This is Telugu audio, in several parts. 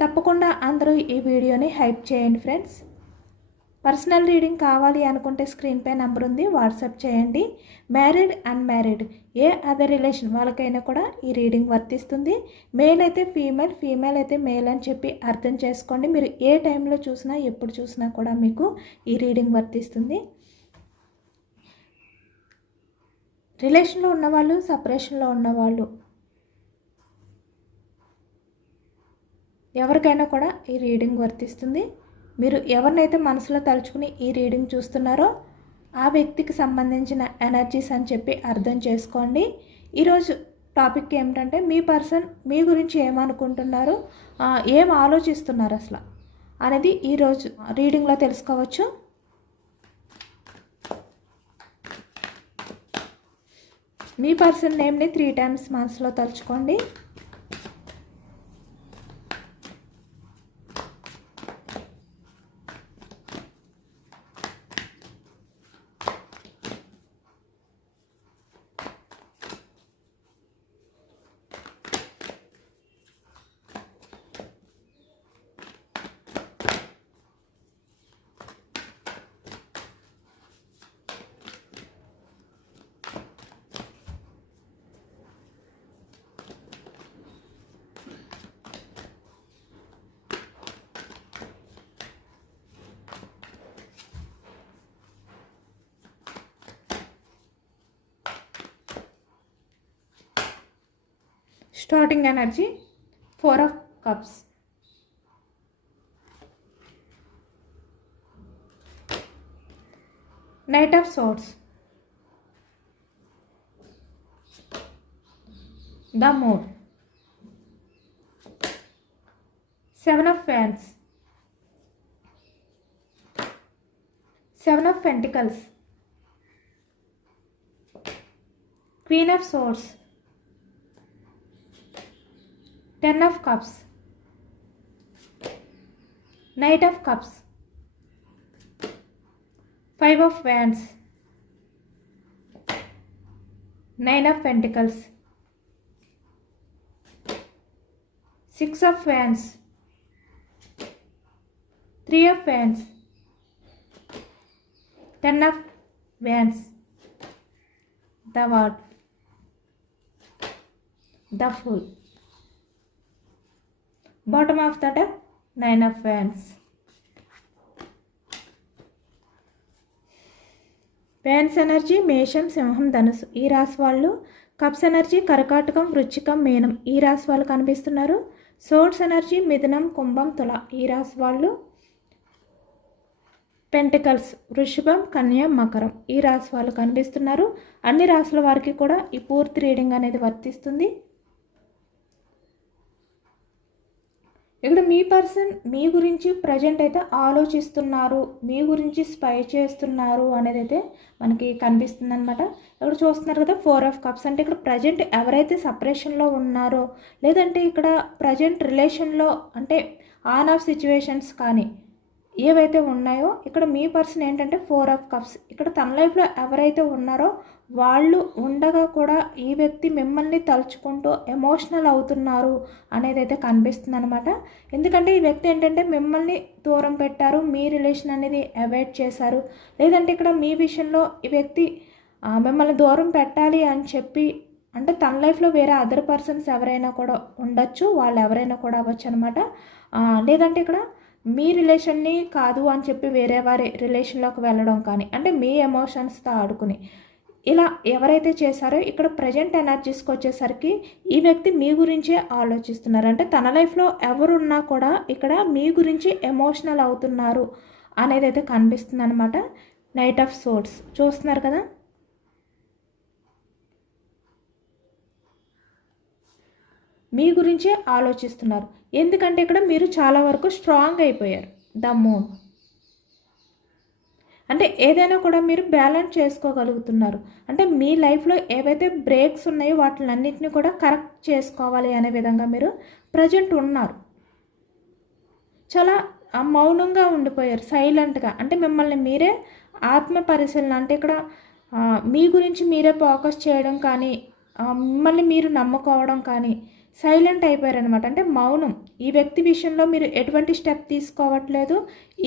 తప్పకుండా అందరూ ఈ వీడియోని హైప్ చేయండి ఫ్రెండ్స్. పర్సనల్ రీడింగ్ కావాలి అనుకుంటే స్క్రీన్పై నెంబర్ ఉంది వాట్సాప్ చేయండి. మ్యారీడ్ అన్మ్యారీడ్ ఏ అదర్ రిలేషన్ వాళ్ళకైనా కూడా ఈ రీడింగ్ వర్తిస్తుంది. మేల్ అయితే ఫీమేల్ ఫీమేల్ అయితే మేల్ అని చెప్పి అర్థం చేసుకోండి. మీరు ఏ టైంలో చూసినా ఎప్పుడు చూసినా కూడా మీకు ఈ రీడింగ్ వర్తిస్తుంది. రిలేషన్లో ఉన్నవాళ్ళు సపరేషన్లో ఉన్నవాళ్ళు ఎవరికైనా కూడా ఈ రీడింగ్ వర్తిస్తుంది. మీరు ఎవరినైతే మనసులో తలుచుకుని ఈ రీడింగ్ చూస్తున్నారో ఆ వ్యక్తికి సంబంధించిన ఎనర్జీస్ అని చెప్పి అర్థం చేసుకోండి. ఈరోజు టాపిక్ ఏమిటంటే మీ పర్సన్ మీ గురించి ఏమనుకుంటున్నారు? ఏం ఆలోచిస్తున్నారు అసలు? అనేది ఈరోజు రీడింగ్లో తెలుసుకోవచ్చు. మీ పర్సన్ నేమ్ని త్రీ టైమ్స్ మనసులో తలుచుకోండి. starting energy 4 of cups. Knight of swords. The moon seven of wands. Seven of pentacles. Queen of swords ten of cups. Knight of cups. Five of wands. Nine of pentacles. Six of wands. Three of wands. Ten of wands. The word. The fool. Bottom of the deck nine of wands wands energy మేషం సింహం ధనుసు ఈ రాశి వాళ్ళు కప్స్ ఎనర్జీ కరకాటకం వృచ్చికం మేనం. ఈ రాశి వాళ్ళు కనిపిస్తున్నారు. సోర్స్ ఎనర్జీ మిథునం కుంభం తుల. ఈ రాశి వాళ్ళు పెంటికల్స్ వృషభం కన్య మకరం. ఈ రాశి వాళ్ళు కనిపిస్తున్నారు. అన్ని రాశుల వారికి కూడా ఈ పూర్తి రీడింగ్ అనేది వర్తిస్తుంది. ఇక్కడ మీ పర్సన్ మీ గురించి ప్రజెంట్ అయితే ఆలోచిస్తున్నారు మీ గురించి స్పై చేస్తున్నారు అనేది అయితే మనకి కనిపిస్తుంది అనమాట ఇక్కడ చూస్తున్నారు కదా ఫోర్ ఆఫ్ కప్స్ అంటే ఇక్కడ ప్రజెంట్ ఎవరైతే సపరేషన్లో ఉన్నారో లేదంటే ఇక్కడ ప్రజెంట్ రిలేషన్లో అంటే ఆన్ ఆఫ్ సిచ్యువేషన్స్ కానీ ఏవైతే ఉన్నాయో ఇక్కడ మీ పర్సన్ ఏంటంటే ఫోర్ ఆఫ్ కప్స్ ఇక్కడ తన లైఫ్లో ఎవరైతే ఉన్నారో వాళ్ళు ఉండగా కూడా ఈ వ్యక్తి మిమ్మల్ని తలుచుకుంటూ ఎమోషనల్ అవుతున్నారు అనేది అయితే కనిపిస్తుంది అనమాట ఎందుకంటే ఈ వ్యక్తి ఏంటంటే మిమ్మల్ని దూరం పెట్టారు మీ రిలేషన్ అనేది అవాయిడ్ చేశారు. లేదంటే ఇక్కడ మీ విషయంలో ఈ వ్యక్తి మిమ్మల్ని దూరం పెట్టాలి అని చెప్పి అంటే తన లైఫ్లో వేరే అదర్ పర్సన్స్ ఎవరైనా కూడా ఉండొచ్చు వాళ్ళు ఎవరైనా కూడా అవ్వచ్చు అనమాట లేదంటే ఇక్కడ మీ రిలేషన్ని కాదు అని చెప్పి వేరే వారి రిలేషన్లోకి వెళ్ళడం కానీ అంటే మీ ఎమోషన్స్తో ఆడుకుని. ఇలా ఎవరైతే చేశారో ఇక్కడ ప్రజెంట్ ఎనర్జీస్కి వచ్చేసరికి ఈ వ్యక్తి మీ గురించే ఆలోచిస్తున్నారు. అంటే తన లైఫ్లో ఎవరున్నా కూడా ఇక్కడ మీ గురించి ఎమోషనల్ అవుతున్నారు అనేది అయితే కనిపిస్తుంది అనమాట నైట్ ఆఫ్ సోర్స్ చూస్తున్నారు కదా? మీ గురించే ఆలోచిస్తున్నారు. ఎందుకంటే ఇక్కడ మీరు చాలా వరకు స్ట్రాంగ్ అయిపోయారు. ద మూన్ అంటే ఏదైనా కూడా మీరు బ్యాలెన్స్ చేసుకోగలుగుతున్నారు. అంటే మీ లైఫ్లో ఏవైతే బ్రేక్స్ ఉన్నాయో వాటిలన్నింటినీ కూడా కరెక్ట్ చేసుకోవాలి అనే విధంగా మీరు ప్రజెంట్ ఉన్నారు. చాలా మౌనంగా ఉండిపోయారు సైలెంట్గా. అంటే మిమ్మల్ని మీరే ఆత్మ పరిశీలన అంటే ఇక్కడ మీ గురించి మీరే ఫోకస్ చేయడం కానీ మిమ్మల్ని మీరు నమ్ముకోవడం కానీ సైలెంట్ అయిపోయారనమాట అంటే మౌనం. ఈ వ్యక్తి విషయంలో మీరు ఎటువంటి స్టెప్ తీసుకోవట్లేదు.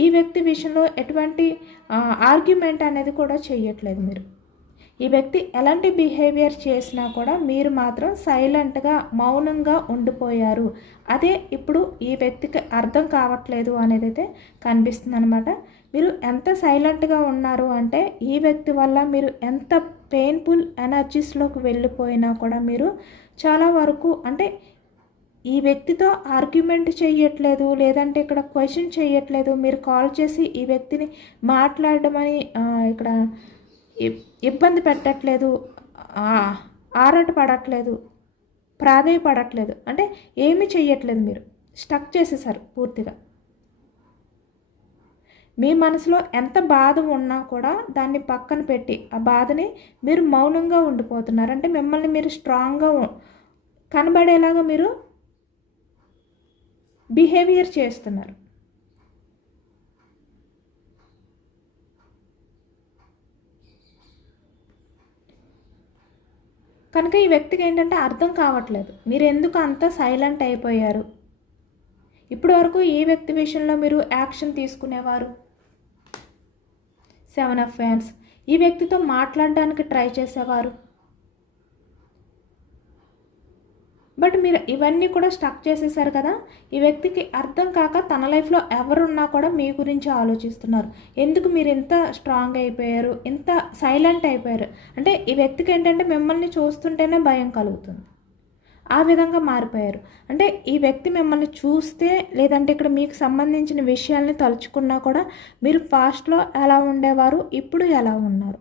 ఈ వ్యక్తి విషయంలో ఎటువంటి ఆర్గ్యుమెంట్ అనేది కూడా చేయట్లేదు మీరు. ఈ వ్యక్తి ఎలాంటి బిహేవియర్ చేసినా కూడా మీరు మాత్రం సైలెంట్గా మౌనంగా ఉండిపోయారు. అదే ఇప్పుడు ఈ వ్యక్తికి అర్థం కావట్లేదు అనేది అయితే కనిపిస్తుంది అనమాట మీరు ఎంత సైలెంట్గా ఉన్నారు అంటే ఈ వ్యక్తి వల్ల మీరు ఎంత పెయిన్ఫుల్ ఎనర్జీస్లోకి వెళ్ళిపోయినా కూడా మీరు చాలా వరకు అంటే ఈ వ్యక్తితో ఆర్గ్యుమెంట్ చేయట్లేదు లేదంటే ఇక్కడ క్వశ్చన్ చేయట్లేదు. మీరు కాల్ చేసి ఈ వ్యక్తిని మాట్లాడమని ఇక్కడ ఇబ్బంది పెట్టట్లేదు ఆరాట పడట్లేదు ప్రాధేయపడట్లేదు. అంటే ఏమీ చేయట్లేదు మీరు. స్టక్ చేసేసారు పూర్తిగా. మీ మనసులో ఎంత బాధ ఉన్నా కూడా దాన్ని పక్కన పెట్టి ఆ బాధని మీరు మౌనంగా ఉండిపోతున్నారు. అంటే మిమ్మల్ని మీరు స్ట్రాంగ్గా కనబడేలాగా మీరు బిహేవియర్ చేస్తున్నారు. కనుక ఈ వ్యక్తికి ఏంటంటే అర్థం కావట్లేదు. మీరు ఎందుకు అంత సైలెంట్ అయిపోయారు? ఇప్పటి వరకు ఈ వ్యక్తి విషయంలో మీరు యాక్షన్ తీసుకునేవారు? Seven of fans. ఈ వ్యక్తితో మాట్లాడడానికి ట్రై చేసేవారు. బట్ మీరు ఇవన్నీ కూడా స్టక్ చేసేసారు కదా? ఈ వ్యక్తికి అర్థం కాక తన లైఫ్లో ఎవరున్నా కూడా మీ గురించి ఆలోచిస్తున్నారు. ఎందుకు మీరు ఇంత స్ట్రాంగ్ అయిపోయారు? ఇంత సైలెంట్ అయిపోయారు? అంటే ఈ వ్యక్తికి ఏంటంటే మిమ్మల్ని చూస్తుంటేనే భయం కలుగుతుంది. ఆ విధంగా మారిపోయారు. అంటే ఈ వ్యక్తి మిమ్మల్ని చూస్తే లేదంటే ఇక్కడ మీకు సంబంధించిన విషయాల్ని తలుచుకున్నా కూడా మీరు పాస్ట్లో ఎలా ఉండేవారు? ఇప్పుడు ఎలా ఉన్నారు?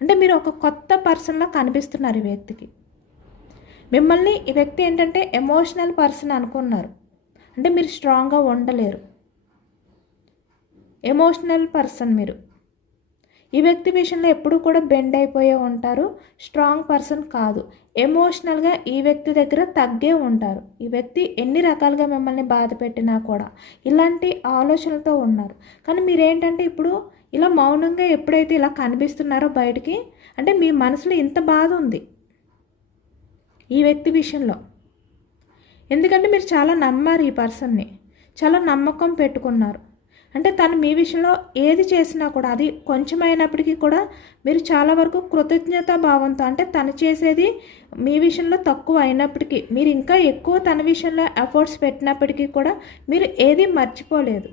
అంటే మీరు ఒక కొత్త పర్సన్లా కనిపిస్తున్నారు ఈ వ్యక్తికి. మిమ్మల్ని ఈ వ్యక్తి ఏంటంటే ఎమోషనల్ పర్సన్ అనుకున్నారు. అంటే మీరు స్ట్రాంగ్గా ఉండలేరు. ఎమోషనల్ పర్సన్ మీరు. ఈ వ్యక్తి విషయంలో ఎప్పుడు కూడా బెండ్ అయిపోయే ఉంటారు. స్ట్రాంగ్ పర్సన్ కాదు. ఎమోషనల్గా ఈ వ్యక్తి దగ్గర తగ్గే ఉంటారు. ఈ వ్యక్తి ఎన్ని రకాలుగా మిమ్మల్ని బాధ పెట్టినా కూడా ఇలాంటి ఆలోచనలతో ఉన్నారు. కానీ మీరేంటంటే ఇప్పుడు ఇలా మౌనంగా ఎప్పుడైతే ఇలా కనిపిస్తున్నారో బయటికి అంటే మీ మనసులో ఇంత బాధ ఉంది ఈ వ్యక్తి విషయంలో. ఎందుకంటే మీరు చాలా నమ్మారు ఈ పర్సన్ని. చాలా నమ్మకం పెట్టుకున్నారు. అంటే తను మీ విషయంలో ఏది చేసినా కూడా అది కొంచెమైనప్పటికీ కూడా మీరు చాలా వరకు కృతజ్ఞతా భావంతో అంటే తను చేసేది మీ విషయంలో తక్కువ అయినప్పటికీ మీరు ఇంకా ఎక్కువ తన విషయంలో ఎఫర్ట్స్ పెట్టినప్పటికీ కూడా మీరు ఏది మర్చిపోలేదు.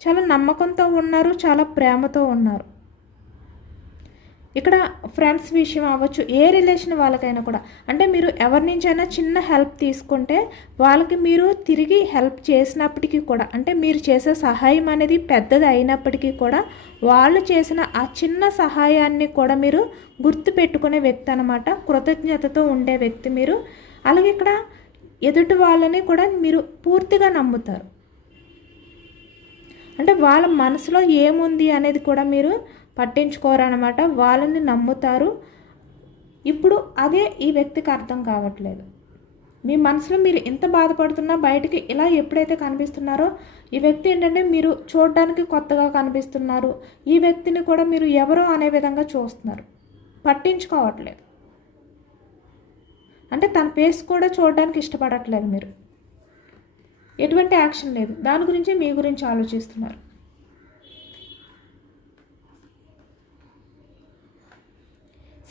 చాలా నమ్మకంతో ఉన్నారు చాలా ప్రేమతో ఉన్నారు. ఇక్కడ ఫ్రెండ్స్ విషయం అవ్వచ్చు ఏ రిలేషన్ వాళ్ళకైనా కూడా. అంటే మీరు ఎవరి నుంచైనా చిన్న హెల్ప్ తీసుకుంటే వాళ్ళకి మీరు తిరిగి హెల్ప్ చేసినప్పటికీ కూడా అంటే మీరు చేసే సహాయం అనేది పెద్దది అయినప్పటికీ కూడా వాళ్ళు చేసిన ఆ చిన్న సహాయాన్ని కూడా మీరు గుర్తు పెట్టుకునే వ్యక్తి అనమాట కృతజ్ఞతతో ఉండే వ్యక్తి మీరు. అలాగే ఇక్కడ ఎదుటి వాళ్ళని కూడా మీరు పూర్తిగా నమ్ముతారు. అంటే వాళ్ళ మనసులో ఏముంది అనేది కూడా మీరు పట్టించుకోరనమాట వాళ్ళని నమ్ముతారు. ఇప్పుడు అదే ఈ వ్యక్తికి అర్థం కావట్లేదు. మీ మనసులో మీరు ఎంత బాధపడుతున్నా బయటికి ఇలా ఎప్పుడైతే కనిపిస్తున్నారో ఈ వ్యక్తి ఏంటంటే మీరు చూడడానికి కొత్తగా కనిపిస్తున్నారు. ఈ వ్యక్తిని కూడా మీరు ఎవరో అనే విధంగా చూస్తున్నారు. పట్టించుకోవట్లేదు. అంటే తన ఫేస్ కూడా చూడడానికి ఇష్టపడట్లేదు మీరు. ఎటువంటి యాక్షన్ లేదు. దాని గురించి మీ గురించి ఆలోచిస్తున్నారు.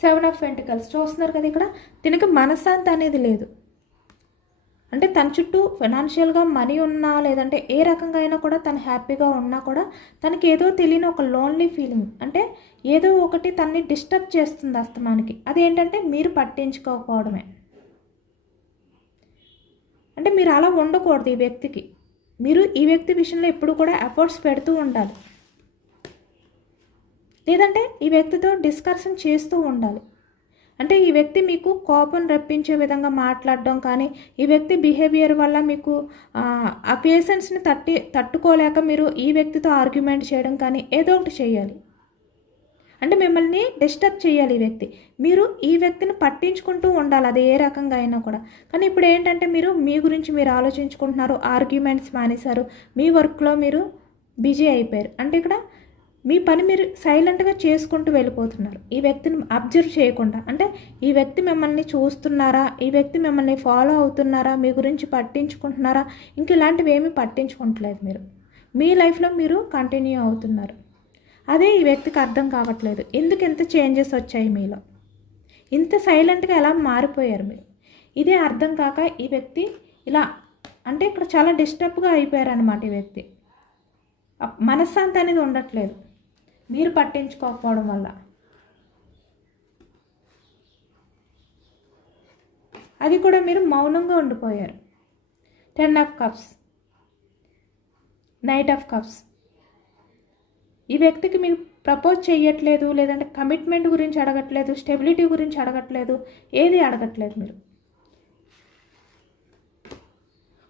సెవెన్ ఆఫ్ వెంటికల్స్ చూస్తున్నారు కదా ఇక్కడ. దీనికి మనశ్శాంతి అనేది లేదు. అంటే తన చుట్టూ ఫైనాన్షియల్గా మనీ ఉన్నా లేదంటే ఏ రకంగా అయినా కూడా తను హ్యాపీగా ఉన్నా కూడా తనకి ఏదో తెలియని ఒక లోన్లీ ఫీలింగ్ అంటే ఏదో ఒకటి తనని డిస్టర్బ్ చేస్తుంది అస్తమానికి. అదేంటంటే మీరు పట్టించుకోకపోవడమే. అంటే మీరు అలా ఉండకూడదు ఈ వ్యక్తికి. మీరు ఈ వ్యక్తి విషయంలో ఎప్పుడు కూడా ఎఫర్ట్స్ పెడుతూ ఉండాలి. లేదంటే ఈ వ్యక్తితో డిస్కషన్ చేస్తూ ఉండాలి. అంటే ఈ వ్యక్తి మీకు కోపం రప్పించే విధంగా మాట్లాడడం కానీ ఈ వ్యక్తి బిహేవియర్ వల్ల మీకు ఆ, పేషెంట్స్ని తట్టి తట్టుకోలేక మీరు ఈ వ్యక్తితో ఆర్గ్యుమెంట్ చేయడం కానీ ఏదో ఒకటి చేయాలి. అంటే మిమ్మల్ని డిస్టర్బ్ చేయాలి ఈ వ్యక్తి. మీరు ఈ వ్యక్తిని పట్టించుకుంటూ ఉండాలి అది ఏ రకంగా అయినా కూడా. కానీ ఇప్పుడు ఏంటంటే మీరు మీ గురించి మీరు ఆలోచించుకుంటున్నారు ఆర్గ్యుమెంట్స్ మానేశారు మీ వర్క్లో మీరు బిజీ అయిపోయారు. అంటే ఇక్కడ మీ పని మీరు సైలెంట్గా చేసుకుంటూ వెళ్ళిపోతున్నారు. ఈ వ్యక్తిని అబ్జర్వ్ చేయకుండా అంటే ఈ వ్యక్తి మిమ్మల్ని చూస్తున్నారా? ఈ వ్యక్తి మిమ్మల్ని ఫాలో అవుతున్నారా? మీ గురించి పట్టించుకుంటున్నారా? ఇంక ఇలాంటివి ఏమీ పట్టించుకుంటలేదు మీరు. మీ లైఫ్లో మీరు కంటిన్యూ అవుతున్నారు. అదే ఈ వ్యక్తికి అర్థం కావట్లేదు. ఎందుకు ఎంత చేంజెస్ వచ్చాయి మీలో? ఇంత సైలెంట్గా ఎలా మారిపోయారు మీరు? ఇదే అర్థం కాక ఈ వ్యక్తి ఇలా అంటే ఇక్కడ చాలా డిస్టర్బ్గా అయిపోయారు అనమాట ఈ వ్యక్తి. మనశ్శాంతి అనేది ఉండట్లేదు. మీరు పట్టించుకోకపోవడం వల్ల. అది కూడా మీరు మౌనంగా ఉండిపోయారు. Ten of cups knight of cups ఈ వ్యక్తికి మీరు ప్రపోజ్ చేయట్లేదు లేదంటే కమిట్మెంట్ గురించి అడగట్లేదు స్టెబిలిటీ గురించి అడగట్లేదు ఏది అడగట్లేదు మీరు?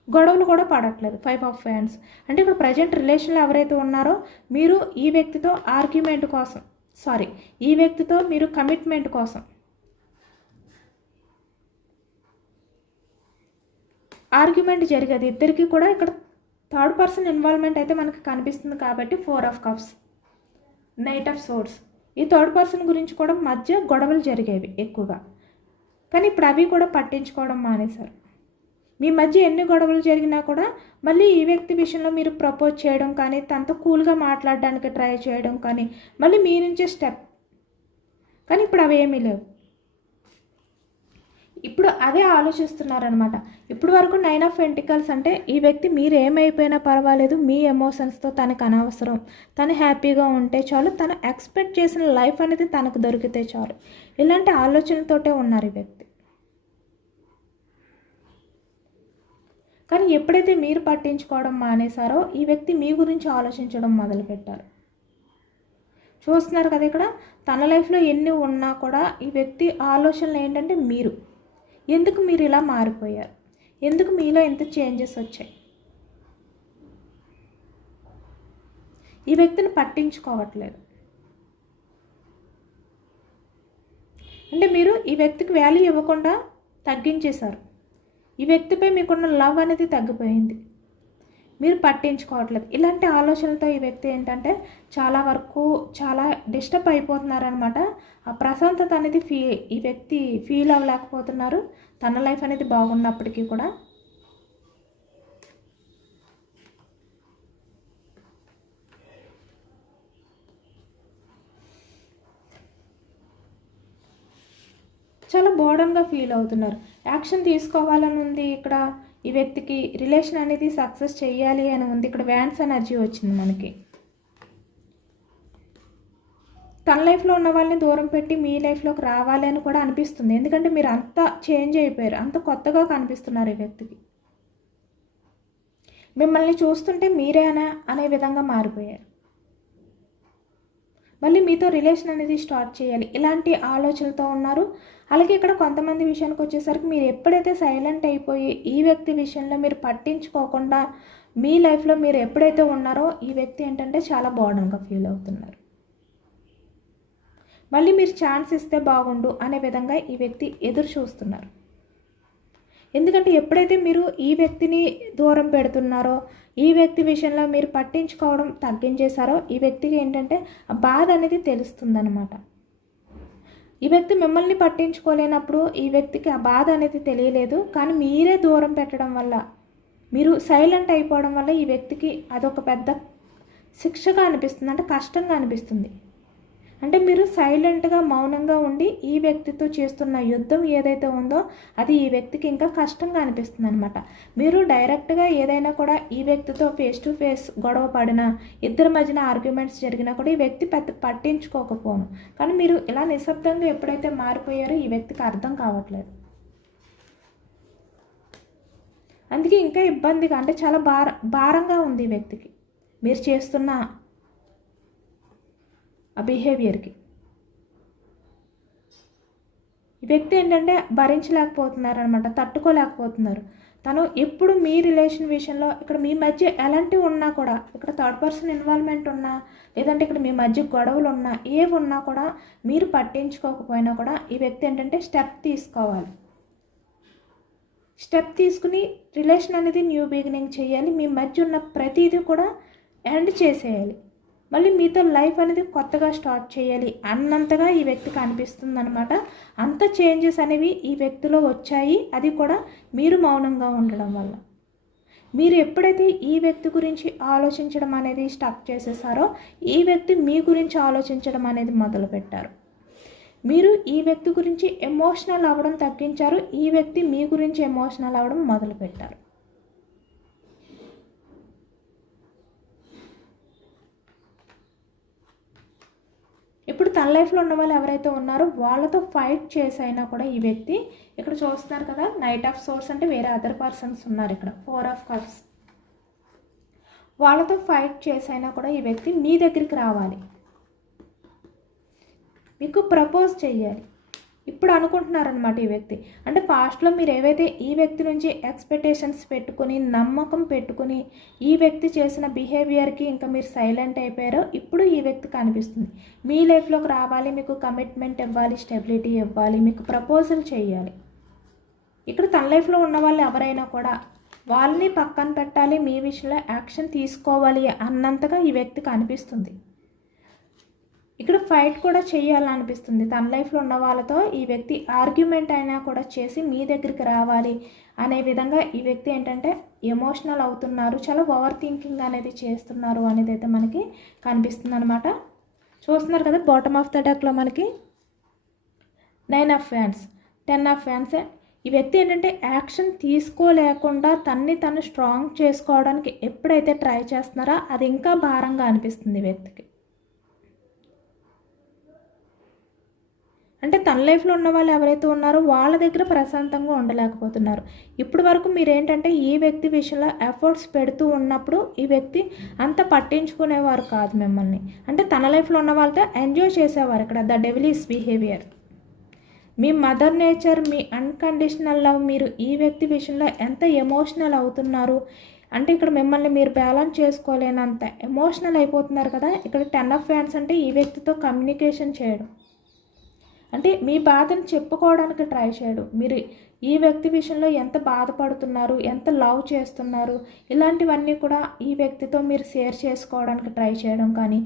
గొడవలు కూడా పడట్లేదు. ఫైవ్ ఆఫ్ ఫ్యాన్స్ అంటే ఇప్పుడు ప్రజెంట్ రిలేషన్లో ఎవరైతే ఉన్నారో మీరు ఈ వ్యక్తితో ఆర్గ్యుమెంట్ కోసం సారీ ఈ వ్యక్తితో మీరు కమిట్మెంట్ కోసం ఆర్గ్యుమెంట్ జరిగేది. ఇద్దరికి కూడా ఇక్కడ థర్డ్ పర్సన్ ఇన్వాల్వ్మెంట్ అయితే మనకు కనిపిస్తుంది కాబట్టి four of cups knight of swords ఈ థర్డ్ పర్సన్ గురించి కూడా మధ్య గొడవలు జరిగేవి ఎక్కువగా. కానీ ఇప్పుడు అవి కూడా పట్టించుకోవడం మానేశారు. మీ మధ్య ఎన్ని గొడవలు జరిగినా కూడా మళ్ళీ ఈ వ్యక్తి విషయంలో మీరు ప్రపోజ్ చేయడం కానీ తనతో కూల్గా మాట్లాడడానికి ట్రై చేయడం కానీ మళ్ళీ మీ నుంచే స్టెప్ కానీ ఇప్పుడు అవి ఏమీ లేవు. ఇప్పుడు అదే ఆలోచిస్తున్నారనమాట ఇప్పుడు వరకు నైన్ ఆఫ్ వెంటికల్స్ అంటే ఈ వ్యక్తి మీరు ఏమైపోయినా పర్వాలేదు మీ ఎమోషన్స్తో తనకు అనవసరం. తను హ్యాపీగా ఉంటే చాలు తను ఎక్స్పెక్ట్ చేసిన లైఫ్ అనేది తనకు దొరికితే చాలు. ఇలాంటి ఆలోచనలతోటే ఉన్నారు ఈ వ్యక్తి. కానీ ఎప్పుడైతే మీరు పట్టించుకోవడం మానేశారో ఈ వ్యక్తి మీ గురించి ఆలోచించడం మొదలుపెట్టారు. చూస్తున్నారు కదా ఇక్కడ తన లైఫ్లో ఎన్ని ఉన్నా కూడా ఈ వ్యక్తి ఆలోచనలు ఏంటంటే మీరు. ఎందుకు మీరు ఇలా మారిపోయారు? ఎందుకు మీలో ఎంత చేంజెస్ వచ్చాయి? ఈ వ్యక్తిని పట్టించుకోవట్లేదు. అంటే మీరు ఈ వ్యక్తికి వాల్యూ ఇవ్వకుండా తగ్గించేశారు. ఈ వ్యక్తిపై మీకున్న లవ్ అనేది తగ్గిపోయింది. మీరు పట్టించుకోవట్లేదు. ఇలాంటి ఆలోచనలతో ఈ వ్యక్తి ఏంటంటే చాలా వరకు చాలా డిస్టర్బ్ అయిపోతున్నారనమాట ఆ ప్రశాంతత అనేది ఫీ ఈ వ్యక్తి ఫీల్ అవ్వలేకపోతున్నారు. తన లైఫ్ అనేది బాగున్నప్పటికీ కూడా. చాలా బోర్డన్గా ఫీల్ అవుతున్నారు. యాక్షన్ తీసుకోవాలని ఉంది ఇక్కడ ఈ వ్యక్తికి రిలేషన్ అనేది సక్సెస్ చేయాలి అని ఉంది. ఇక్కడ వ్యాన్స్ ఎనర్జీ వచ్చింది మనకి. తన లైఫ్లో ఉన్న వాళ్ళని దూరం పెట్టి మీ లైఫ్లోకి రావాలి అని కూడా అనిపిస్తుంది. ఎందుకంటే మీరు అంత చేంజ్ అయిపోయారు. అంత కొత్తగా కనిపిస్తున్నారు ఈ వ్యక్తికి. మిమ్మల్ని చూస్తుంటే మీరేనా అనే విధంగా మారిపోయారు. మళ్ళీ మీతో రిలేషన్ అనేది స్టార్ట్ చేయాలి. ఇలాంటి ఆలోచనలతో ఉన్నారు. అలాగే ఇక్కడ కొంతమంది విషయానికి వచ్చేసరికి మీరు ఎప్పుడైతే సైలెంట్ అయిపోయి ఈ వ్యక్తి విషయంలో మీరు పట్టించుకోకుండా మీ లైఫ్లో మీరు ఎప్పుడైతే ఉన్నారో ఈ వ్యక్తి ఏంటంటే చాలా బోర్డంగా ఫీల్ అవుతున్నారు. మళ్ళీ మీరు ఛాన్స్ ఇస్తే బాగుండు అనే విధంగా ఈ వ్యక్తి ఎదురు చూస్తున్నారు. ఎందుకంటే ఎప్పుడైతే మీరు ఈ వ్యక్తిని దూరం పెడుతున్నారో ఈ వ్యక్తి విషయంలో మీరు పట్టించుకోవడం తగ్గించేశారో ఈ వ్యక్తికి ఏంటంటే బాధ అనేది తెలుస్తుందన్నమాట. ఈ వ్యక్తి మిమ్మల్ని పట్టించుకోలేనప్పుడు ఈ వ్యక్తికి ఆ బాధ అనేది తెలియలేదు. కానీ మీరే దూరం పెట్టడం వల్ల మీరు సైలెంట్ అయిపోవడం వల్ల ఈ వ్యక్తికి అదొక పెద్ద శిక్షగా అనిపిస్తుంది. అంటే కష్టంగా అనిపిస్తుంది. అంటే మీరు సైలెంట్గా మౌనంగా ఉండి ఈ వ్యక్తితో చేస్తున్న యుద్ధం ఏదైతే ఉందో అది ఈ వ్యక్తికి ఇంకా కష్టంగా అనిపిస్తుంది అనమాట మీరు డైరెక్ట్గా ఏదైనా కూడా ఈ వ్యక్తితో ఫేస్ టు ఫేస్ గొడవ పడినా ఇద్దరి మధ్యన ఆర్గ్యుమెంట్స్ జరిగినా కూడా ఈ వ్యక్తి పెద్ద పట్టించుకోకపోను. కానీ మీరు ఇలా నిశ్శబ్దంగా ఎప్పుడైతే మారిపోయారో ఈ వ్యక్తికి అర్థం కావట్లేదు. అందుకే ఇంకా ఇబ్బందిగా అంటే చాలా భార భారంగా ఉంది ఈ వ్యక్తికి. మీరు చేస్తున్న ఆ బిహేవియర్కి ఈ వ్యక్తి ఏంటంటే భరించలేకపోతున్నారు అనమాట తట్టుకోలేకపోతున్నారు. తను ఎప్పుడు మీ రిలేషన్ విషయంలో ఇక్కడ మీ మధ్య ఎలాంటివి ఉన్నా కూడా ఇక్కడ థర్డ్ పర్సన్ ఇన్వాల్వ్మెంట్ ఉన్నా లేదంటే ఇక్కడ మీ మధ్య గొడవలు ఉన్నా ఏవి ఉన్నా కూడా మీరు పట్టించుకోకపోయినా కూడా ఈ వ్యక్తి ఏంటంటే స్టెప్ తీసుకోవాలి. స్టెప్ తీసుకుని రిలేషన్ అనేది న్యూ బిగినింగ్ చేయాలి. మీ మధ్య ఉన్న ప్రతిదీ కూడా ఎండ్ చేసేయాలి. మళ్ళీ మీతో లైఫ్ అనేది కొత్తగా స్టార్ట్ చేయాలి అన్నంతగా ఈ వ్యక్తికి అనిపిస్తుంది అనమాట అంత చేంజెస్ అనేవి ఈ వ్యక్తిలో వచ్చాయి. అది కూడా మీరు మౌనంగా ఉండడం వల్ల. మీరు ఎప్పుడైతే ఈ వ్యక్తి గురించి ఆలోచించడం అనేది స్టార్ట్ చేసేసారో ఈ వ్యక్తి మీ గురించి ఆలోచించడం అనేది మొదలుపెట్టారు. మీరు ఈ వ్యక్తి గురించి ఎమోషనల్ అవ్వడం తగ్గించారు. ఈ వ్యక్తి మీ గురించి ఎమోషనల్ అవ్వడం మొదలుపెట్టారు. ఇప్పుడు తన లైఫ్లో ఉన్న వాళ్ళు ఎవరైతే ఉన్నారో వాళ్ళతో ఫైట్ చేసైనా కూడా ఈ వ్యక్తి ఇక్కడ చూస్తున్నారు కదా నైట్ ఆఫ్ సోర్స్ అంటే వేరే అదర్ పర్సన్స్ ఉన్నారు ఇక్కడ ఫోర్ ఆఫ్ కప్స్ వాళ్ళతో ఫైట్ చేసైనా కూడా ఈ వ్యక్తి మీ దగ్గరికి రావాలి. మీకు ప్రపోజ్ చేయాలి ఇప్పుడు అనుకుంటున్నారనమాట ఈ వ్యక్తి. అంటే పాస్ట్లో మీరు ఏవైతే ఈ వ్యక్తి నుంచి ఎక్స్పెక్టేషన్స్ పెట్టుకుని నమ్మకం పెట్టుకుని ఈ వ్యక్తి చేసిన బిహేవియర్కి ఇంకా మీరు సైలెంట్ అయిపోయారో ఇప్పుడు ఈ వ్యక్తి కనిపిస్తుంది. మీ లైఫ్లోకి రావాలి మీకు కమిట్మెంట్ ఇవ్వాలి స్టెబిలిటీ ఇవ్వాలి మీకు ప్రపోజల్ చేయాలి. ఇక్కడ తన లైఫ్లో ఉన్న వాళ్ళు ఎవరైనా కూడా వాళ్ళని పక్కన పెట్టాలి మీ విషయంలో యాక్షన్ తీసుకోవాలి అన్నంతగా ఈ వ్యక్తి కనిపిస్తుంది. ఇక్కడ ఫైట్ కూడా చేయాలనిపిస్తుంది. తన లైఫ్లో ఉన్న వాళ్ళతో ఈ వ్యక్తి ఆర్గ్యుమెంట్ అయినా కూడా చేసి మీ దగ్గరికి రావాలి అనే విధంగా ఈ వ్యక్తి ఏంటంటే ఎమోషనల్ అవుతున్నారు. చాలా ఓవర్ థింకింగ్ అనేది చేస్తున్నారు అనేది అయితే మనకి కనిపిస్తుంది అనమాట చూస్తున్నారు కదా బాటమ్ ఆఫ్ ద డెక్లో మనకి nine of fans ten of fans. ఈ వ్యక్తి ఏంటంటే యాక్షన్ తీసుకోలేకుండా తన్ని తను స్ట్రాంగ్ చేసుకోవడానికి ఎప్పుడైతే ట్రై చేస్తున్నారో అది ఇంకా భారంగా అనిపిస్తుంది ఈ వ్యక్తికి. అంటే తన లైఫ్లో ఉన్న వాళ్ళు ఎవరైతే ఉన్నారో వాళ్ళ దగ్గర ప్రశాంతంగా ఉండలేకపోతున్నారు. ఇప్పటి వరకు మీరు ఏంటంటే ఈ వ్యక్తి విషయంలో ఎఫర్ట్స్ పెడుతూ ఉన్నప్పుడు ఈ వ్యక్తి అంత పట్టించుకునేవారు కాదు మిమ్మల్ని. అంటే తన లైఫ్లో ఉన్న వాళ్ళతో ఎంజాయ్ చేసేవారు ఇక్కడ ద డెవిలీస్ బిహేవియర్. మీ మదర్ నేచర్ మీ అన్కండిషనల్ లవ్ మీరు ఈ వ్యక్తి విషయంలో ఎంత ఎమోషనల్ అవుతున్నారు? అంటే ఇక్కడ మిమ్మల్ని మీరు బ్యాలెన్స్ చేసుకోలేనంత ఎమోషనల్ అయిపోతున్నారు కదా ఇక్కడ టెన్ ఆఫ్ ఫ్యాన్స్ అంటే ఈ వ్యక్తితో కమ్యూనికేషన్ చేయడం. అంటే మీ బాధను చెప్పుకోవడానికి ట్రై చేయడం. మీరు ఈ వ్యక్తి విషయంలో ఎంత బాధపడుతున్నారు ఎంత లవ్ చేస్తున్నారు ఇలాంటివన్నీ కూడా ఈ వ్యక్తితో మీరు షేర్ చేసుకోవడానికి ట్రై చేయడం కానీ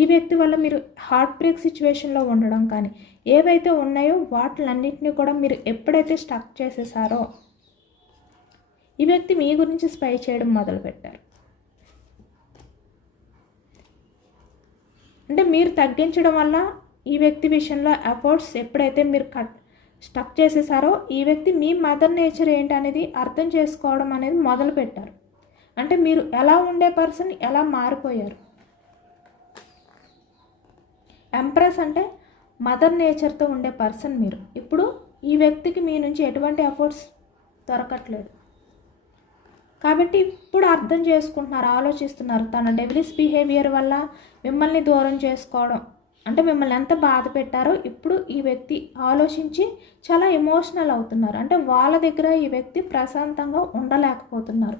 ఈ వ్యక్తి వల్ల మీరు హార్ట్ బ్రేక్ సిచ్యువేషన్లో ఉండడం కానీ ఏవైతే ఉన్నాయో వాటిలన్నింటినీ కూడా మీరు ఎప్పుడైతే స్టక్ చేసేసారో ఈ వ్యక్తి మీ గురించి స్పై చేయడం మొదలుపెట్టారు. అంటే మీరు తగ్గించడం వల్ల ఈ వ్యక్తి విషయంలో ఎఫర్ట్స్ ఎప్పుడైతే మీరు కట్ స్టక్ చేసేసారో ఈ వ్యక్తి మీ మదర్ నేచర్ ఏంటి అనేది అర్థం చేసుకోవడం అనేది మొదలు పెట్టారు అంటే మీరు ఎలా ఉండే పర్సన్ ఎలా మారిపోయారు? ఎంప్రెస్ అంటే మదర్ నేచర్తో ఉండే పర్సన్ మీరు. ఇప్పుడు ఈ వ్యక్తికి మీ నుంచి ఎటువంటి ఎఫర్ట్స్ దొరకట్లేదు. కాబట్టి ఇప్పుడు అర్థం చేసుకుంటున్నారు ఆలోచిస్తున్నారు. తన డెవిలిస్ బిహేవియర్ వల్ల మిమ్మల్ని దూరం చేసుకోవడం అంటే మిమ్మల్ని ఎంత బాధ పెట్టారో ఇప్పుడు ఈ వ్యక్తి ఆలోచించి చాలా ఎమోషనల్ అవుతున్నారు. అంటే వాళ్ళ దగ్గర ఈ వ్యక్తి ప్రశాంతంగా ఉండలేకపోతున్నారు.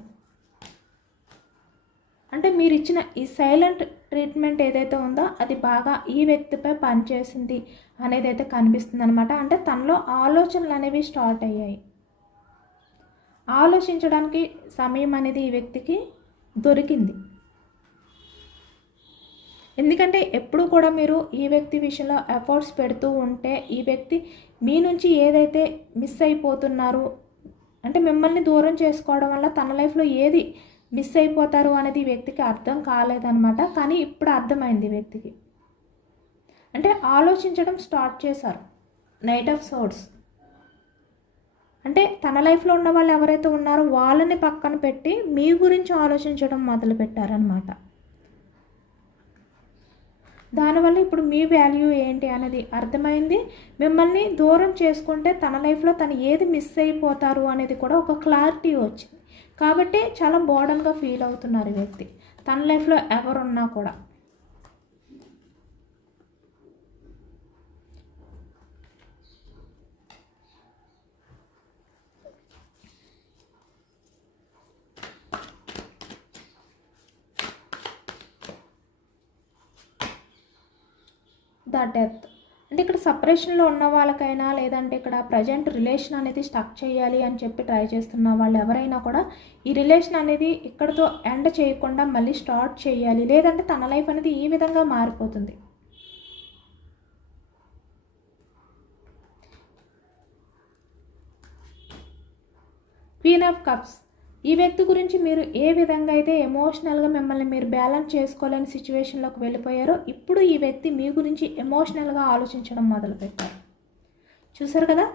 అంటే మీరు ఇచ్చిన ఈ సైలెంట్ ట్రీట్మెంట్ ఏదైతే ఉందో అది బాగా ఈ వ్యక్తిపై పనిచేసింది అనేది అయితే కనిపిస్తుంది అనమాట అంటే తనలో ఆలోచనలు అనేవి స్టార్ట్ అయ్యాయి. ఆలోచించడానికి సమయం అనేది ఈ వ్యక్తికి దొరికింది. ఎందుకంటే ఎప్పుడు కూడా మీరు ఈ వ్యక్తి విషయంలో ఎఫర్ట్స్ పెడుతూ ఉంటే ఈ వ్యక్తి మీ నుంచి ఏదైతే మిస్ అయిపోతున్నారు అంటే మిమ్మల్ని దూరం చేసుకోవడం వల్ల తన లైఫ్లో ఏది మిస్ అయిపోతారు అనేది వ్యక్తికి అర్థం కాలేదనమాట కానీ ఇప్పుడు అర్థమైంది వ్యక్తికి. అంటే ఆలోచించడం స్టార్ట్ చేశారు. నైట్ ఆఫ్ సోర్స్ అంటే తన లైఫ్లో ఉన్న వాళ్ళు ఎవరైతే ఉన్నారో వాళ్ళని పక్కన పెట్టి మీ గురించి ఆలోచించడం మొదలు పెట్టారనమాట దానివల్ల ఇప్పుడు మీ వాల్యూ ఏంటి అనేది అర్థమైంది. మిమ్మల్ని దూరం చేసుకుంటే తన లైఫ్లో తను ఏది మిస్ అయిపోతారు అనేది కూడా ఒక క్లారిటీ వచ్చింది. కాబట్టి చాలా బోర్డన్గా ఫీల్ అవుతున్నారు ఈ వ్యక్తి. తన లైఫ్లో ఎవరున్నా కూడా. The death. అంటే ఇక్కడ సపరేషన్లో ఉన్న వాళ్ళకైనా లేదంటే ఇక్కడ ప్రజెంట్ రిలేషన్ అనేది స్టక్ చేయాలి అని చెప్పి ట్రై చేస్తున్న వాళ్ళు ఎవరైనా కూడా ఈ రిలేషన్ అనేది ఇక్కడతో ఎండ్ చేయకుండా మళ్ళీ స్టార్ట్ చేయాలి. లేదంటే తన లైఫ్ అనేది ఈ విధంగా మారిపోతుంది. Queen of cups. ఈ వ్యక్తి గురించి మీరు ఏ విధంగా అయితే ఎమోషనల్గా మిమ్మల్ని మీరు బ్యాలెన్స్ చేసుకోలేని సిచ్యువేషన్లోకి వెళ్ళిపోయారో ఇప్పుడు ఈ వ్యక్తి మీ గురించి ఎమోషనల్గా ఆలోచించడం మొదలుపెట్టారు. చూసారు కదా?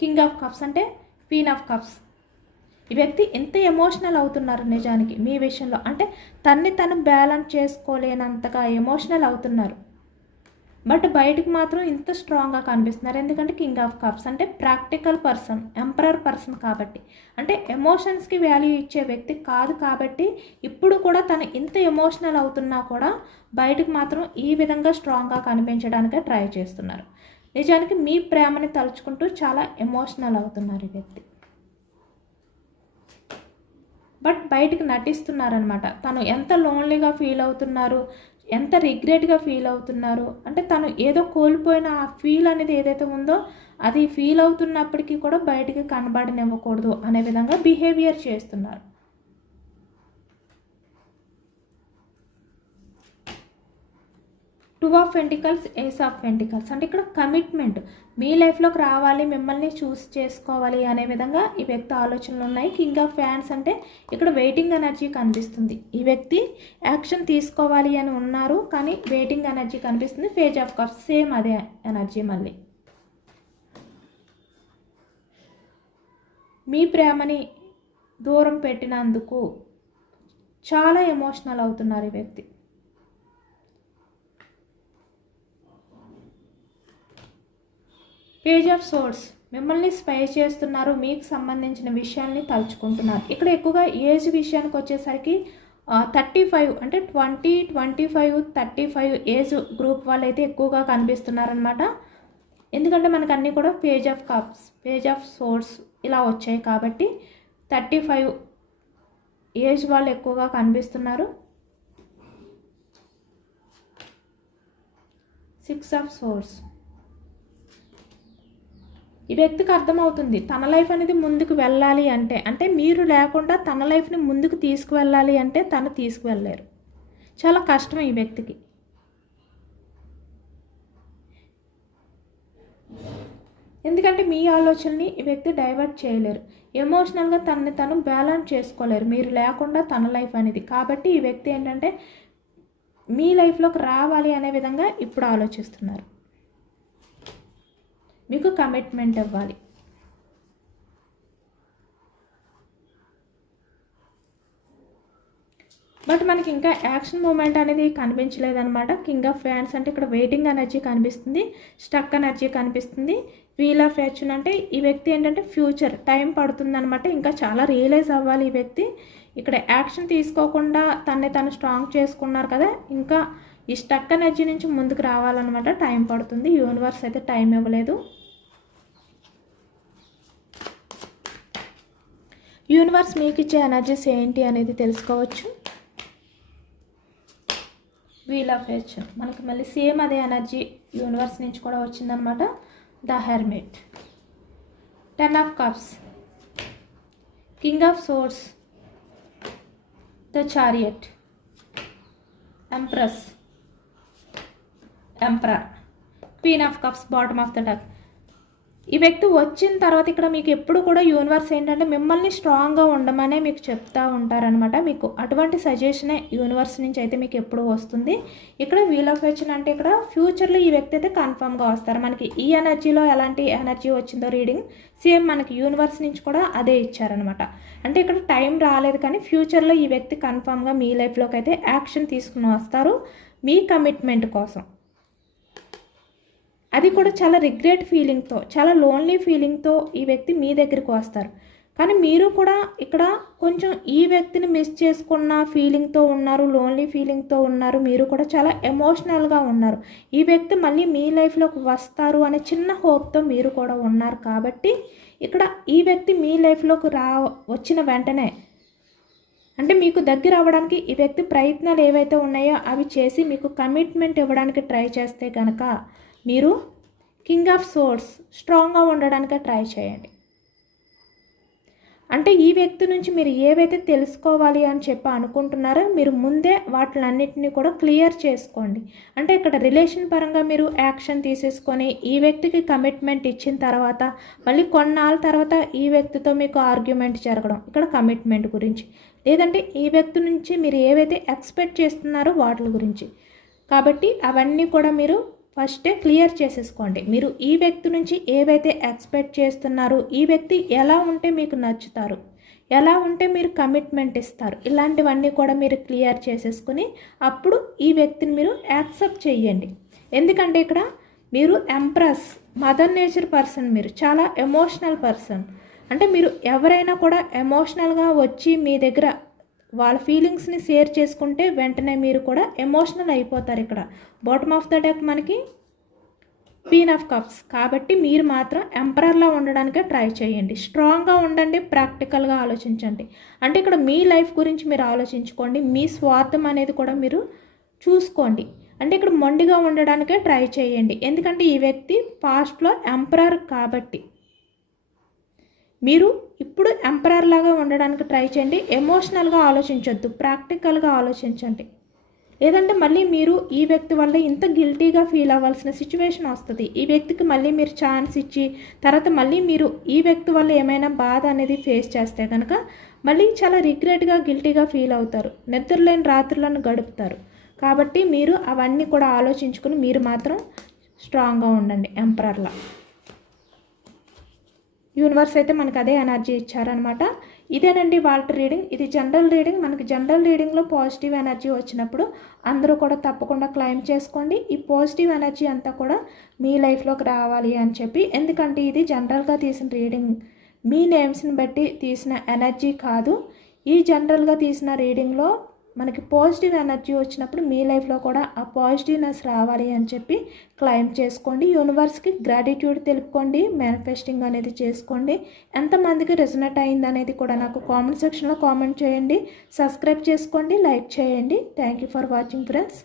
కింగ్ ఆఫ్ కప్స్ అంటే క్వీన్ ఆఫ్ కప్స్ ఈ వ్యక్తి ఎంత ఎమోషనల్ అవుతున్నారు నిజానికి మీ విషయంలో? అంటే తన్ని తను బ్యాలెన్స్ చేసుకోలేనంతగా ఎమోషనల్ అవుతున్నారు. బట్ బయటకు మాత్రం ఇంత స్ట్రాంగ్గా కనిపిస్తున్నారు. ఎందుకంటే కింగ్ ఆఫ్ కప్స్ అంటే ప్రాక్టికల్ పర్సన్ ఎంపరర్ పర్సన్ కాబట్టి. అంటే ఎమోషన్స్కి వాల్యూ ఇచ్చే వ్యక్తి కాదు కాబట్టి ఇప్పుడు కూడా తను ఇంత ఎమోషనల్ అవుతున్నా కూడా బయటకు మాత్రం ఈ విధంగా స్ట్రాంగ్గా కనిపించడానికే ట్రై చేస్తున్నారు. నిజానికి మీ ప్రేమని తలుచుకుంటూ చాలా ఎమోషనల్ అవుతున్నారు ఈ వ్యక్తి. బట్ బయటకు నటిస్తున్నారనమాట తను ఎంత లోన్లీగా ఫీల్ అవుతున్నారు ఎంత రిగ్రెట్గా ఫీల్ అవుతున్నారు అంటే తను ఏదో కోల్పోయిన ఆ ఫీల్ అనేది ఏదైతే ఉందో అది ఫీల్ అవుతున్నప్పటికీ కూడా బయటికి కనబడనివ్వకూడదు అనే విధంగా బిహేవియర్ చేస్తున్నారు. Two of pentacles ace of pentacles అంటే ఇక్కడ కమిట్మెంట్ మీ లైఫ్లోకి రావాలి మిమ్మల్ని చూస్ చేసుకోవాలి అనే విధంగా ఈ వ్యక్తి ఆలోచనలు ఉన్నాయి. కింగ్ ఆఫ్ ఫ్యాన్స్ అంటే ఇక్కడ వెయిటింగ్ ఎనర్జీ కనిపిస్తుంది. ఈ వ్యక్తి యాక్షన్ తీసుకోవాలి అని ఉన్నారు కానీ వెయిటింగ్ ఎనర్జీ కనిపిస్తుంది. ఫేజ్ ఆఫ్ కప్ సేమ్ అదే ఎనర్జీ మళ్ళీ. మీ ప్రేమని దూరం పెట్టినందుకు చాలా ఎమోషనల్ అవుతున్నారు ఈ వ్యక్తి. పేజ్ ఆఫ్ సోర్స్ మిమ్మల్ని స్పై చేస్తున్నారు మీకు సంబంధించిన విషయాల్ని తలుచుకుంటున్నారు. ఇక్కడ ఎక్కువగా ఏజ్ విషయానికి వచ్చేసరికి థర్టీ ఫైవ్ అంటే twenty twenty five thirty five age group వాళ్ళు అయితే ఎక్కువగా కనిపిస్తున్నారనమాట ఎందుకంటే మనకు అన్నీ కూడా page of cups page of swords ఇలా వచ్చాయి కాబట్టి థర్టీ ఫైవ్ ఏజ్ వాళ్ళు ఎక్కువగా కనిపిస్తున్నారు. సిక్స్ ఆఫ్ సోర్స్ ఈ వ్యక్తికి అర్థమవుతుంది. తన లైఫ్ అనేది ముందుకు వెళ్ళాలి అంటే అంటే మీరు లేకుండా తన లైఫ్ని ముందుకు తీసుకువెళ్ళాలి అంటే తను తీసుకువెళ్ళలేరు. చాలా కష్టం ఈ వ్యక్తికి. ఎందుకంటే మీ ఆలోచనని ఈ వ్యక్తి డైవర్ట్ చేయలేరు. ఎమోషనల్గా తనని తను బ్యాలెన్స్ చేసుకోలేరు. మీరు లేకుండా తన లైఫ్ అనేది. కాబట్టి ఈ వ్యక్తి ఏంటంటే మీ లైఫ్లోకి రావాలి అనే విధంగా ఇప్పుడు ఆలోచిస్తున్నారు. మీకు కమిట్మెంట్ ఇవ్వాలి బట్ మనకి ఇంకా యాక్షన్ మూమెంట్ అనేది కనిపించలేదన్నమాట. కింగ్ ఆఫ్ ఫ్యాన్స్ అంటే ఇక్కడ వెయిటింగ్ ఎనర్జీ కనిపిస్తుంది స్టక్ ఎనర్జీ కనిపిస్తుంది. వీల్ ఆఫ్ యాక్షన్ అంటే ఈ వ్యక్తి ఏంటంటే ఫ్యూచర్ టైం పడుతుందన్నమాట. ఇంకా చాలా రియలైజ్ అవ్వాలి ఈ వ్యక్తి. ఇక్కడ యాక్షన్ తీసుకోకుండా తన్ని తను స్ట్రాంగ్ చేసుకున్నారు కదా ఇంకా ఈ స్టక్ ఎనర్జీ నుంచి ముందుకు రావాలన్నమాట. టైం పడుతుంది యూనివర్స్ అయితే టైం ఇవ్వలేదు. యూనివర్స్ మీకు ఇచ్చే ఎనర్జీస్ ఏంటి అనేది తెలుసుకోవచ్చు. వీల్ ఆఫ్ హెచ్ మనకి మళ్ళీ సేమ్ అదే ఎనర్జీ యూనివర్స్ నుంచి కూడా వచ్చిందనమాట the hermit ten of cups king of swords the chariot empress emperor queen of cups bottom of the deck ఈ వ్యక్తి వచ్చిన తర్వాత ఇక్కడ మీకు ఎప్పుడు కూడా యూనివర్స్ ఏంటంటే మిమ్మల్ని స్ట్రాంగ్గా ఉండమనే మీకు చెప్తా ఉంటారనమాట మీకు అటువంటి సజెషనే యూనివర్స్ నుంచి అయితే మీకు ఎప్పుడు వస్తుంది. ఇక్కడ వీల్ ఆఫ్ వచ్చిన అంటే ఇక్కడ ఫ్యూచర్లో ఈ వ్యక్తి అయితే కన్ఫర్మ్గా వస్తారు. మనకి ఈ ఎనర్జీలో ఎలాంటి ఎనర్జీ వచ్చిందో రీడింగ్ సేమ్ మనకి యూనివర్స్ నుంచి కూడా అదే ఇచ్చారనమాట అంటే ఇక్కడ టైం రాలేదు కానీ ఫ్యూచర్లో ఈ వ్యక్తి కన్ఫామ్గా మీ లైఫ్లోకి అయితే యాక్షన్ తీసుకుని వస్తారు. మీ కమిట్మెంట్ కోసం. అది కూడా చాలా రిగ్రెట్ ఫీలింగ్తో చాలా లోన్లీ ఫీలింగ్తో ఈ వ్యక్తి మీ దగ్గరికి వస్తారు. కానీ మీరు కూడా ఇక్కడ కొంచెం ఈ వ్యక్తిని మిస్ చేసుకున్న ఫీలింగ్తో ఉన్నారు లోన్లీ ఫీలింగ్తో ఉన్నారు మీరు కూడా చాలా ఎమోషనల్గా ఉన్నారు. ఈ వ్యక్తి మళ్ళీ మీ లైఫ్లోకి వస్తారు అనే చిన్న హోప్తో మీరు కూడా ఉన్నారు కాబట్టి ఇక్కడ ఈ వ్యక్తి మీ లైఫ్లోకి రా వచ్చిన వెంటనే అంటే మీకు దగ్గర అవ్వడానికి ఈ వ్యక్తి ప్రయత్నాలు ఏవైతే ఉన్నాయో అవి చేసి మీకు కమిట్మెంట్ ఇవ్వడానికి ట్రై చేస్తే కనుక మీరు కింగ్ ఆఫ్ సోర్స్ స్ట్రాంగ్గా ఉండడానికి ట్రై చేయండి. అంటే ఈ వ్యక్తి నుంచి మీరు ఏవైతే తెలుసుకోవాలి అని చెప్పి అనుకుంటున్నారో మీరు ముందే వాటిలన్నిటిని కూడా క్లియర్ చేసుకోండి. అంటే ఇక్కడ రిలేషన్ పరంగా మీరు యాక్షన్ తీసేసుకొని ఈ వ్యక్తికి కమిట్మెంట్ ఇచ్చిన తర్వాత మళ్ళీ కొన్నాళ్ళ తర్వాత ఈ వ్యక్తితో మీకు ఆర్గ్యుమెంట్ జరగడం ఇక్కడ కమిట్మెంట్ గురించి. లేదంటే ఈ వ్యక్తి నుంచి మీరు ఏవైతే ఎక్స్పెక్ట్ చేస్తున్నారో వాటి గురించి. కాబట్టి అవన్నీ కూడా మీరు ఫస్టే క్లియర్ చేసేసుకోండి. మీరు ఈ వ్యక్తి నుంచి ఏవైతే ఎక్స్పెక్ట్ చేస్తున్నారో ఈ వ్యక్తి ఎలా ఉంటే మీకు నచ్చుతారు? ఎలా ఉంటే మీరు కమిట్మెంట్ ఇస్తారు? ఇలాంటివన్నీ కూడా మీరు క్లియర్ చేసేసుకుని అప్పుడు ఈ వ్యక్తిని మీరు యాక్సెప్ట్ చేయండి ఎందుకంటే ఇక్కడ మీరు ఎంప్రెస్ మదర్ నేచర్ పర్సన్ మీరు చాలా ఎమోషనల్ పర్సన్. అంటే మీరు ఎవరైనా కూడా ఎమోషనల్గా వచ్చి మీ దగ్గర వాళ్ళ ఫీలింగ్స్ని షేర్ చేసుకుంటే వెంటనే మీరు కూడా ఎమోషనల్ అయిపోతారు ఇక్కడ. బాటమ్ ఆఫ్ ద డెక్ మనకి క్వీన్ ఆఫ్ కప్స్ కాబట్టి మీరు మాత్రం ఎంపరర్లా ఉండడానికే ట్రై చేయండి. స్ట్రాంగ్గా ఉండండి ప్రాక్టికల్గా ఆలోచించండి. అంటే ఇక్కడ మీ లైఫ్ గురించి మీరు ఆలోచించుకోండి. మీ స్వార్థం అనేది కూడా మీరు చూసుకోండి. అంటే ఇక్కడ మొండిగా ఉండడానికే ట్రై చేయండి. ఎందుకంటే ఈ వ్యక్తి పాస్ట్లో ఎంపరర్ కాబట్టి. మీరు ఇప్పుడు ఎంపరర్ లాగా ఉండడానికి ట్రై చేయండి. ఎమోషనల్గా ఆలోచించొద్దు. ప్రాక్టికల్గా ఆలోచించండి. లేదంటే మళ్ళీ మీరు ఈ వ్యక్తి వల్ల ఇంత గిల్టీగా ఫీల్ అవ్వాల్సిన సిచ్యువేషన్ వస్తుంది. ఈ వ్యక్తికి మళ్ళీ మీరు ఛాన్స్ ఇచ్చి తర్వాత మళ్ళీ మీరు ఈ వ్యక్తి వల్ల ఏమైనా బాధ అనేది ఫేస్ చేస్తే కనుక మళ్ళీ చాలా రిగ్రెట్గా గిల్టీగా ఫీల్ అవుతారు. నిద్రలేని రాత్రులను గడుపుతారు. కాబట్టి మీరు అవన్నీ కూడా ఆలోచించుకుని మీరు మాత్రం స్ట్రాంగ్గా ఉండండి. ఎంపరర్లా. యూనివర్స్ అయితే మనకు అదే ఎనర్జీ ఇచ్చారనమాట ఇదేనండి వాళ్ళ రీడింగ్. ఇది జనరల్ రీడింగ్. మనకి జనరల్ రీడింగ్లో పాజిటివ్ ఎనర్జీ వచ్చినప్పుడు అందరూ కూడా తప్పకుండా క్లైమ్ చేసుకోండి. ఈ పాజిటివ్ ఎనర్జీ అంతా కూడా మీ లైఫ్లోకి రావాలి అని చెప్పి. ఎందుకంటే ఇది జనరల్గా తీసిన రీడింగ్. మీ నేమ్స్ని బట్టి తీసిన ఎనర్జీ కాదు. ఈ జనరల్గా తీసిన రీడింగ్లో మనకి పాజిటివ్ ఎనర్జీ వచ్చినప్పుడు మీ లైఫ్లో కూడా ఆ పాజిటివ్నెస్ రావాలి అని చెప్పి క్లైమ్ చేసుకోండి. యూనివర్స్కి గ్రాటిట్యూడ్ తెలుపుకోండి. మేనిఫెస్టింగ్ అనేది చేసుకోండి. ఎంతమందికి రెజనెట్ అయింది అనేది కూడా నాకు కామెంట్ సెక్షన్లో కామెంట్ చేయండి. సబ్స్క్రైబ్ చేసుకోండి. లైక్ చేయండి. Thank you for watching friends